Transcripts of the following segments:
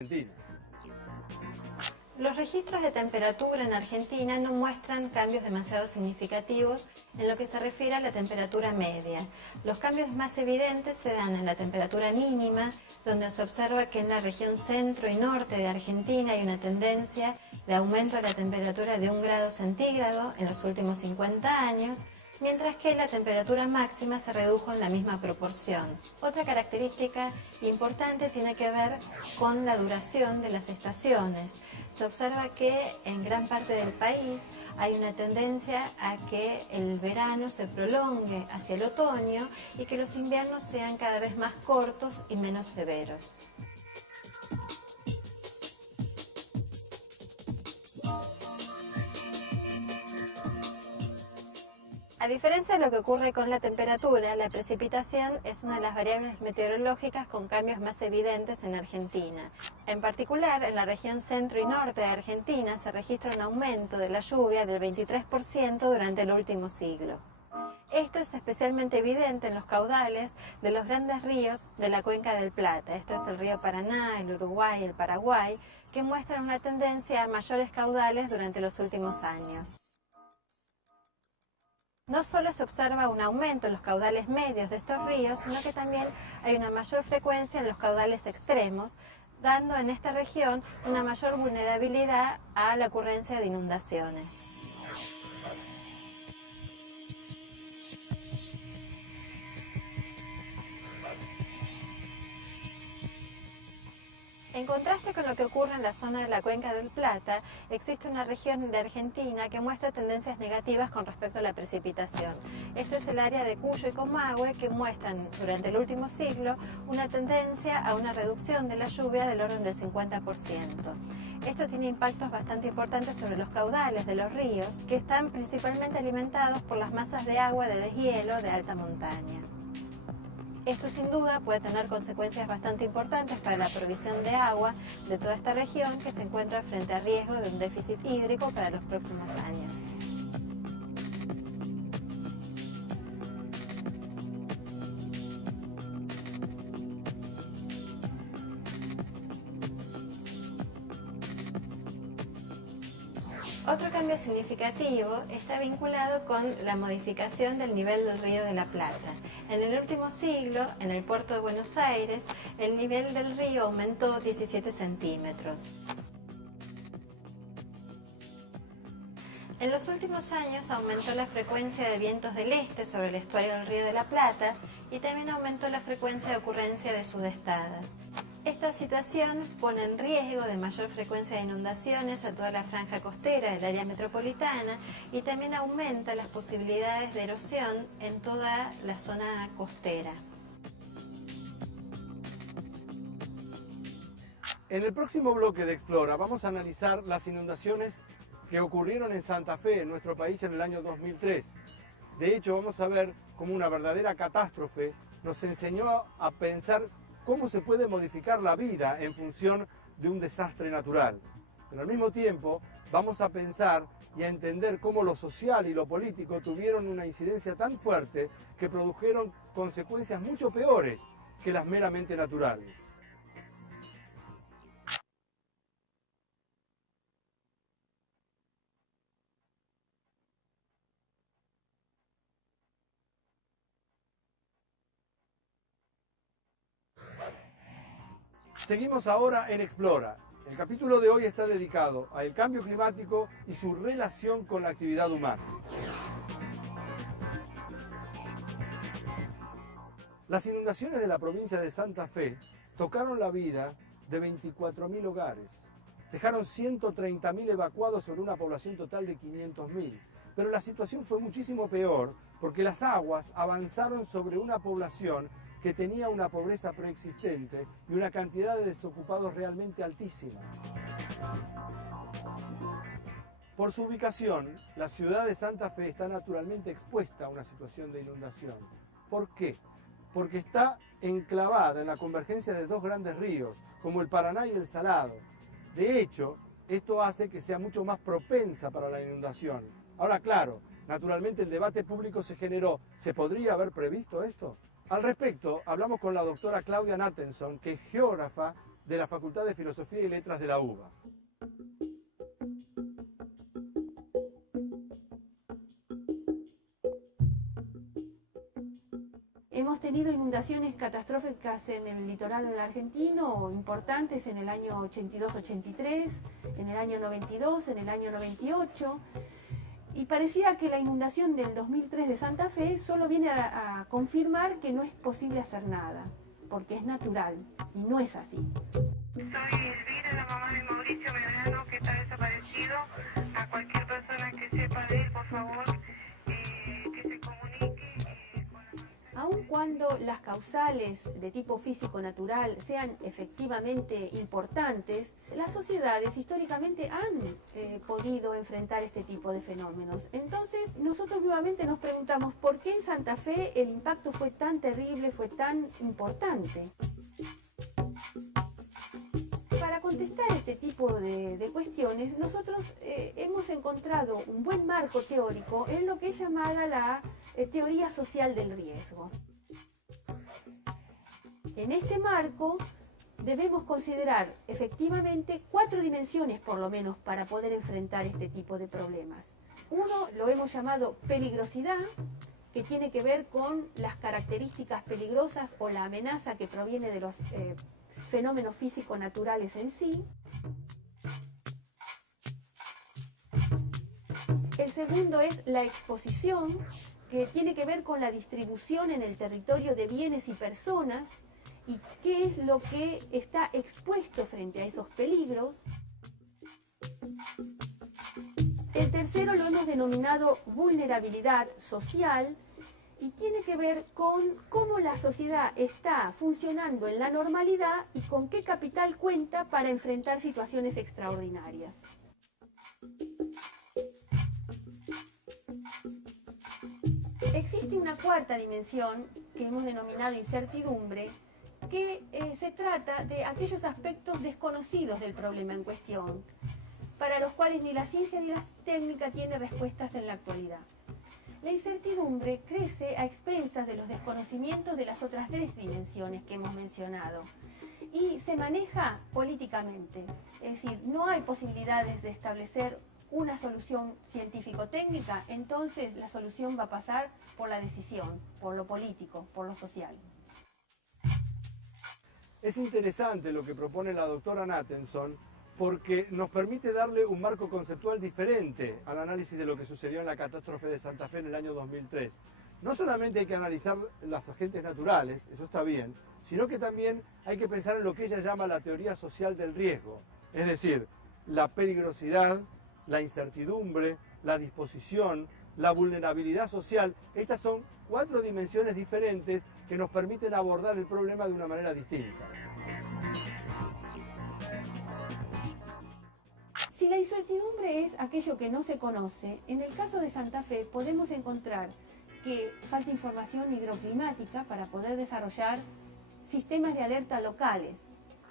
Argentina. Los registros de temperatura en Argentina no muestran cambios demasiado significativos en lo que se refiere a la temperatura media. Los cambios más evidentes se dan en la temperatura mínima, donde se observa que en la región centro y norte de Argentina hay una tendencia de aumento de la temperatura de 1 grado centígrado en los últimos 50 años, mientras que la temperatura máxima se redujo en la misma proporción. Otra característica importante tiene que ver con la duración de las estaciones. Se observa que en gran parte del país hay una tendencia a que el verano se prolongue hacia el otoño y que los inviernos sean cada vez más cortos y menos severos. A diferencia de lo que ocurre con la temperatura, la precipitación es una de las variables meteorológicas con cambios más evidentes en Argentina. En particular, en la región centro y norte de Argentina se registra un aumento de la lluvia del 23% durante el último siglo. Esto es especialmente evidente en los caudales de los grandes ríos de la cuenca del Plata. Esto es el río Paraná, el Uruguay y el Paraguay, que muestran una tendencia a mayores caudales durante los últimos años. No solo se observa un aumento en los caudales medios de estos ríos, sino que también hay una mayor frecuencia en los caudales extremos, dando en esta región una mayor vulnerabilidad a la ocurrencia de inundaciones. En contraste con lo que ocurre en la zona de la cuenca del Plata, existe una región de Argentina que muestra tendencias negativas con respecto a la precipitación. Esto es el área de Cuyo y Comahue, que muestran durante el último siglo una tendencia a una reducción de la lluvia del orden del 50%. Esto tiene impactos bastante importantes sobre los caudales de los ríos, que están principalmente alimentados por las masas de agua de deshielo de alta montaña. Esto sin duda puede tener consecuencias bastante importantes para la provisión de agua de toda esta región, que se encuentra frente a riesgo de un déficit hídrico para los próximos años. Otro cambio significativo está vinculado con la modificación del nivel del Río de la Plata. En el último siglo, en el puerto de Buenos Aires, el nivel del río aumentó 17 centímetros. En los últimos años aumentó la frecuencia de vientos del este sobre el estuario del Río de la Plata y también aumentó la frecuencia de ocurrencia de sudestadas. Esta situación pone en riesgo de mayor frecuencia de inundaciones a toda la franja costera del área metropolitana y también aumenta las posibilidades de erosión en toda la zona costera. En el próximo bloque de Explora vamos a analizar las inundaciones que ocurrieron en Santa Fe, en nuestro país, en el año 2003. De hecho, vamos a ver cómo una verdadera catástrofe nos enseñó a pensar cómo se puede modificar la vida en función de un desastre natural. Pero al mismo tiempo vamos a pensar y a entender cómo lo social y lo político tuvieron una incidencia tan fuerte que produjeron consecuencias mucho peores que las meramente naturales. Seguimos ahora en Explora. El capítulo de hoy está dedicado al cambio climático y su relación con la actividad humana. Las inundaciones de la provincia de Santa Fe tocaron la vida de 24.000 hogares. Dejaron 130.000 evacuados sobre una población total de 500.000. Pero la situación fue muchísimo peor porque las aguas avanzaron sobre una población que tenía una pobreza preexistente y una cantidad de desocupados realmente altísima. Por su ubicación, la ciudad de Santa Fe está naturalmente expuesta a una situación de inundación. ¿Por qué? Porque está enclavada en la convergencia de dos grandes ríos, como el Paraná y el Salado. De hecho, esto hace que sea mucho más propensa para la inundación. Ahora, claro, naturalmente el debate público se generó. ¿Se podría haber previsto esto? Al respecto, hablamos con la doctora Claudia Nattenson, que es geógrafa de la Facultad de Filosofía y Letras de la UBA. Hemos tenido inundaciones catastróficas en el litoral argentino, importantes en el año 82-83, en el año 92, en el año 98, y pareciera que la inundación del 2003 de Santa Fe solo viene a confirmar que no es posible hacer nada, porque es natural, y no es así. Soy Elvira, la mamá de Mauricio Belgrano, que está desaparecido. A cualquier persona que sepa de él, por favor, que se comunique con la... Aun cuando las causales de tipo físico-natural sean efectivamente importantes, las sociedades históricamente han podido enfrentar este tipo de fenómenos. Entonces, nosotros nuevamente nos preguntamos por qué en Santa Fe el impacto fue tan terrible, fue tan importante. Para contestar este tipo de cuestiones, nosotros hemos encontrado un buen marco teórico en lo que es llamada la teoría social del riesgo. En este marco debemos considerar efectivamente 4 dimensiones por lo menos para poder enfrentar este tipo de problemas. Uno lo hemos llamado peligrosidad, que tiene que ver con las características peligrosas o la amenaza que proviene de los fenómenos físico-naturales en sí. El segundo es la exposición, que tiene que ver con la distribución en el territorio de bienes y personas y qué es lo que está expuesto frente a esos peligros. El tercero lo hemos denominado vulnerabilidad social, y tiene que ver con cómo la sociedad está funcionando en la normalidad y con qué capital cuenta para enfrentar situaciones extraordinarias. Existe una cuarta dimensión que hemos denominado incertidumbre, que se trata de aquellos aspectos desconocidos del problema en cuestión, para los cuales ni la ciencia ni la técnica tiene respuestas en la actualidad. La incertidumbre crece a expensas de los desconocimientos de las otras 3 dimensiones que hemos mencionado y se maneja políticamente, es decir, no hay posibilidades de establecer una solución científico-técnica, entonces la solución va a pasar por la decisión, por lo político, por lo social. Es interesante lo que propone la doctora Nathanson, porque nos permite darle un marco conceptual diferente al análisis de lo que sucedió en la catástrofe de Santa Fe en el año 2003. No solamente hay que analizar los agentes naturales, eso está bien, sino que también hay que pensar en lo que ella llama la teoría social del riesgo, es decir, la peligrosidad, la incertidumbre, la disposición, la vulnerabilidad social. Estas son 4 dimensiones diferentes que nos permiten abordar el problema de una manera distinta. Si la incertidumbre es aquello que no se conoce, en el caso de Santa Fe podemos encontrar que falta información hidroclimática para poder desarrollar sistemas de alerta locales.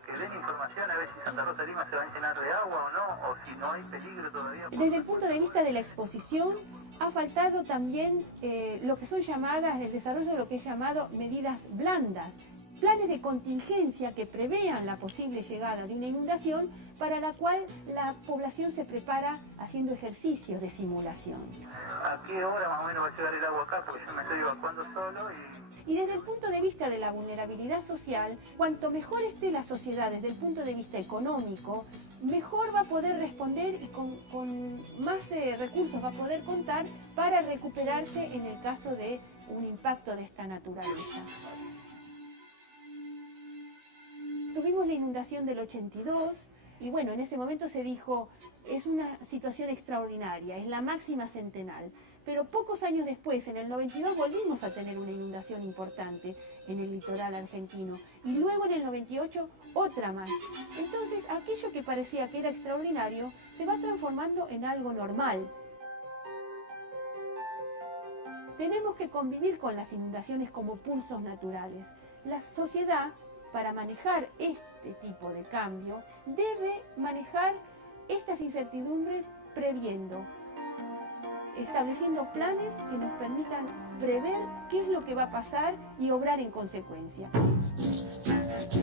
Que den información a ver si Santa Rosa de Lima se va a llenar de agua o no, o si no hay peligro todavía. Desde el punto de vista de la exposición, ha faltado también lo que son llamadas, el desarrollo de lo que es llamado medidas blandas, planes de contingencia que prevean la posible llegada de una inundación, para la cual la población se prepara haciendo ejercicios de simulación. ¿A qué hora más o menos va a llegar el agua acá? Porque yo me estoy evacuando solo Y desde el punto de vista de la vulnerabilidad social, cuanto mejor esté la sociedad desde el punto de vista económico, mejor va a poder responder y con más recursos va a poder contar para recuperarse en el caso de un impacto de esta naturaleza. Tuvimos la inundación del 82 y bueno, en ese momento se dijo, es una situación extraordinaria, es la máxima centenal. Pero pocos años después, en el 92, volvimos a tener una inundación importante en el litoral argentino. Y luego en el 98, otra más. Entonces, aquello que parecía que era extraordinario, se va transformando en algo normal. Tenemos que convivir con las inundaciones como pulsos naturales. La sociedad, para manejar este tipo de cambio, debe manejar estas incertidumbres previendo, estableciendo planes que nos permitan prever qué es lo que va a pasar y obrar en consecuencia.